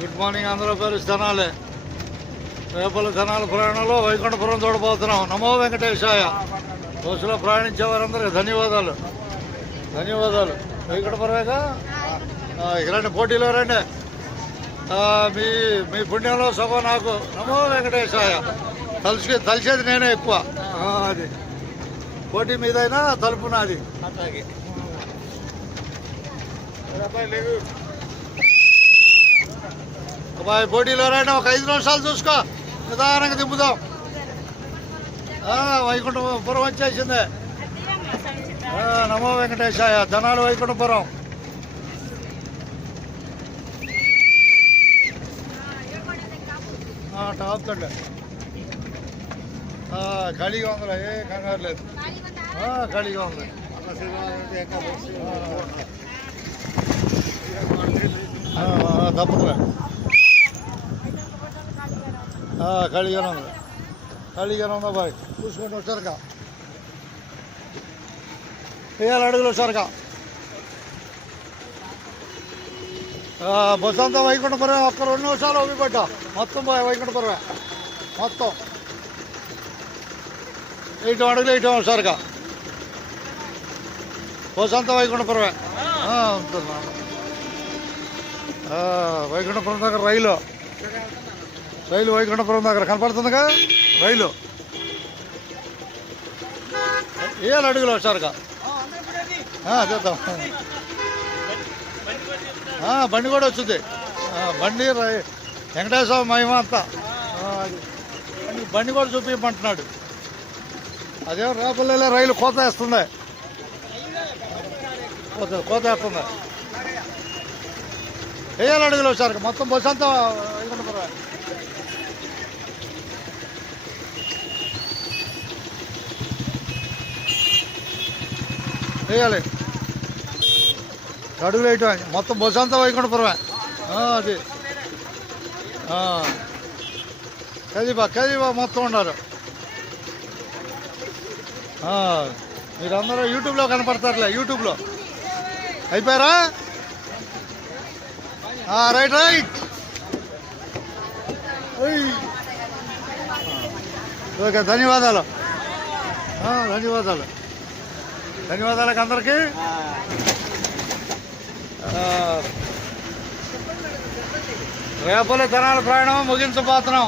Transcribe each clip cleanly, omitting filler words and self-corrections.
Good morning Andhra Pradesh ధనాలే రేపల Dhanala ప్రయాణంలో వైకుంఠపురం చూడబోతున్నాం. నమో వెంకటేశాయ. బస్సులో ప్రయాణించే వారందరికీ ధన్యవాదాలు. వైకుంఠపురమేగా ఇలాంటి పోటీలో రండి. మీ మీ పుణ్యంలో సగం నాకు. నమో వెంకటేశాయ. తలిసేది నేనే ఎక్కువ. అది పోటీ మీదైనా తలుపు నాది. అబ్బాయి పోటీలో రైనా ఒక 5 నిమిషాలు చూసుకో, నిదానంగా దింపుదాం. వైకుంఠపురం వచ్చేసింది. నమో వెంకటేశాయ. ధనాలు వైకుంఠపురం. టాపుతండి. ఖాళీగా ఉందిరా, ఏ కంగారు లేదు. ఖాళీగా ఉంది. తప్పదురా, ఖాళీగానే ఉందా బాయ్. చూసుకుంటూ వచ్చారుగా 1000 అడుగులు వచ్చారుగా. బస్సు అంతా వైకుంఠపురం. ఒక్క 2 నిమిషాలు ఒప్పిపడ్డా. మొత్తం వైకుంఠపురమే. మొత్తం 8 అడుగులు 8 వచ్చారుగా. బస్సు అంతా వైకుంఠపురమే ఉంటుంది. వైకుంఠపురం దగ్గర రైలు వైకుంఠపురం దగ్గర కనపడుతుందిగా రైలు. 7 అడుగులు వచ్చారుగా. చేద్దాం. బండి కూడా వచ్చింది. బండి వెంకటేశ్వర మహిమ అంతా. బండి కూడా చూపించమంటున్నాడు. అదే రేపల్లె రైలు కోత వేస్తుంది. కోత వేస్తుంది. 7 అడుగులు వచ్చారు. మొత్తం బస్సు అంతా వైకుంఠపురం. వేయాలి అడుగులు వేయటం. మొత్తం బస్సు అంతా వైకుంఠపురమే. అది కదిబా మొత్తం ఉన్నారు. మీరందరూ యూట్యూబ్లో కనపడతారులే. యూట్యూబ్లో అయిపోయారా? రైట్. ఓకే, ధన్యవాదాలు అందరికీ. రేపల ధనాల ప్రయాణం ముగించబోతున్నాం.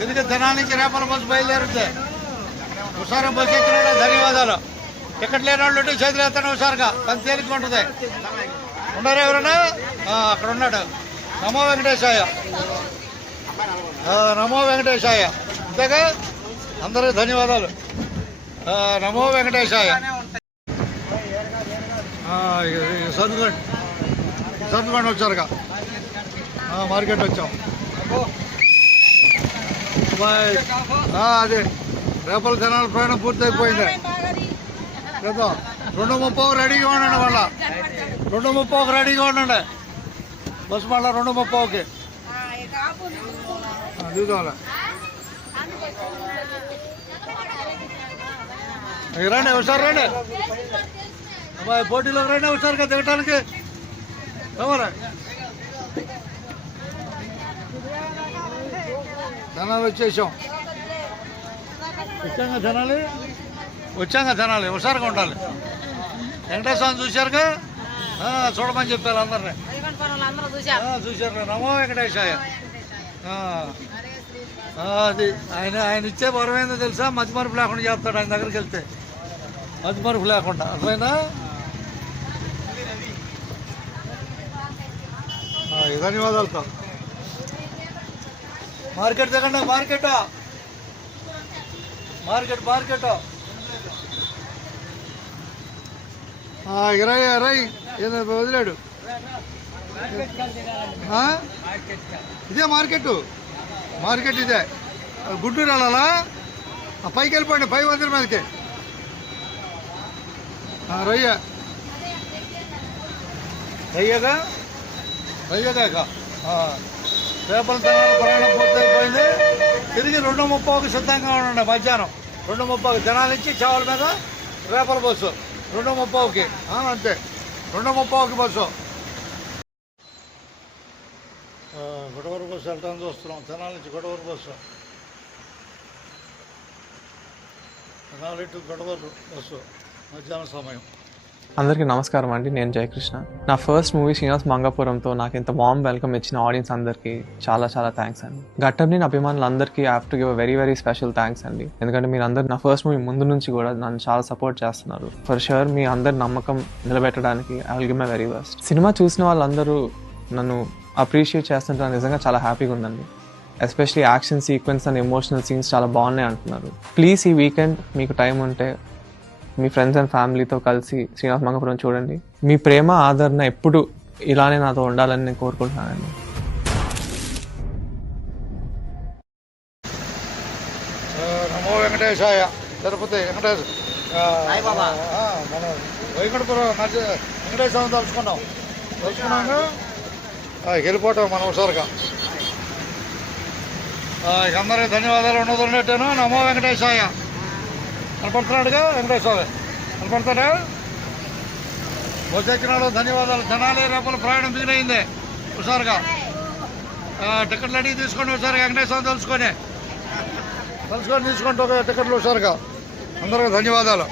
ఎందుకంటే ధనాల నుంచి రేపల బస్సు బయలుదేరుతుంది. హుషారు బస్సు ఎక్కిన ధన్యవాదాలు. టికెట్ లేని వాళ్ళు ఉంటే చేతులు ఎత్తాను. హుషారుగా పని తేలిక ఉంటుంది. ఉన్నారా ఎవరన్నా? అక్కడ ఉన్నాడు. నమో వెంకటేశాయ. అంతేగా అందరూ ధన్యవాదాలు. నమో వెంకటేశాయ. సర్దుకొని వచ్చారుగా. మార్కెట్ వచ్చాం. అదే రేపల ధనాల ప్రయాణం పూర్తయిపోయింది. 2:30 రెడీగా ఉండండి. మళ్ళా 2:30 రెడీగా ఉండండి. బస్సు మళ్ళీ 2:30కి దిగుదాంలే. రండి ఒకసారి రండి. అబ్బాయి పోటీలోకి రండి ఒకసారిగా దిగటానికి. ఎవరా ధనాలు వచ్చేసాం. వచ్చాక ధనాలు హుషారుగా ఉండాలి. వెంకటేశ్వరం చూశారుగా. చూడమని చెప్పారు అందరినీ. చూశారు. నమో వెంకటేశాయ. అది ఆయన ఇచ్చే వరం ఏందో తెలుసా? మతిమరుపు లేకుండా చేస్తాడు. ఆయన దగ్గరికి వెళ్తే మతిమరుపు లేకుండా. అర్థమైందా? ధన్యవాదాలతో. మార్కెట్ దిగండి. మార్కెట్ ఇరవై ఏదో వదిలాడు. ఇదే మార్కెట్ ఇదే. గుంటూరు వెళ్ళాలా? పైకి వెళ్ళిపోండి. 500 మీదకి. రయ్యగా రేపల ప్రయాణం పూర్తయిపోయింది. తిరిగి 2:30కి సిద్ధంగా ఉండండి. మధ్యాహ్నం 2:30 జనాల నుంచి చావల మీద రేపల బస్సు 2:30కి. అంతే 2:30కి బస్సు. గొడవూరు బస్సు వెళ్ళటానికి చూస్తున్నాం. తెనాలి నుంచి గొడవూరు బస్సు, తెనాలి టు గొడవూరు బస్సు మధ్యాహ్నం సమయం. అందరికీ నమస్కారం అండి. నేను జయకృష్ణ. నా ఫస్ట్ మూవీ శ్రీనివాస్ మంగాపురంతో నాకు ఇంత వార్మ్ వెల్కమ్ ఇచ్చిన ఆడియన్స్ అందరికీ చాలా చాలా థ్యాంక్స్ అండి. ఘట్టంని అభిమానులందరికీ I have to give very very special thanks అండి. ఎందుకంటే మీరు అందరు నా ఫస్ట్ మూవీ ముందు నుంచి కూడా నన్ను చాలా సపోర్ట్ చేస్తున్నారు. ఫర్ షూర్ మీ అందరి నమ్మకం నిలబెట్టడానికి I will give my very best. Cinema చూసిన వాళ్ళందరూ నన్ను అప్రిషియేట్ చేస్తుంటే నిజంగా చాలా హ్యాపీగా ఉందండి. Especially action sequence and emotional scenes చాలా బాగున్నాయి అంటున్నారు. ప్లీజ్ ఈ వీకెండ్ మీకు టైం ఉంటే మీ ఫ్రెండ్స్ అండ్ ఫ్యామిలీతో కలిసి శ్రీనివాస్ మంగాపురం చూడండి. మీ ప్రేమ ఆదరణ ఎప్పుడు ఇలానే నాతో ఉండాలని నేను కోరుకుంటున్నానండి. నమో వెంకటేశాయ. తిరుపతి వెంకటేశ్ మన వైకుంఠపురం వెంకటేశ్వరం తలుచుకున్నాము. వెళ్ళిపోవటం మనం హుషారుగా. ఇక అందరికీ ధన్యవాదాలు ఉన్నట్టాను. నమో వెంకటేశాయ. కనపడుతున్నాడుగా వెంకటేశ్వర, కనపడతాడా? బస్సు ఎక్కినాడు. ధన్యవాదాలు. జనాలే రేపల ప్రయాణం బిగినైంది హుషారుగా. టికెట్లు అడిగి తీసుకోండి హుషారుగా. వెంకటేశ్వరం తెలుసుకొని తీసుకుంటూ టికెట్లు హుషారుగా. అందరికీ ధన్యవాదాలు.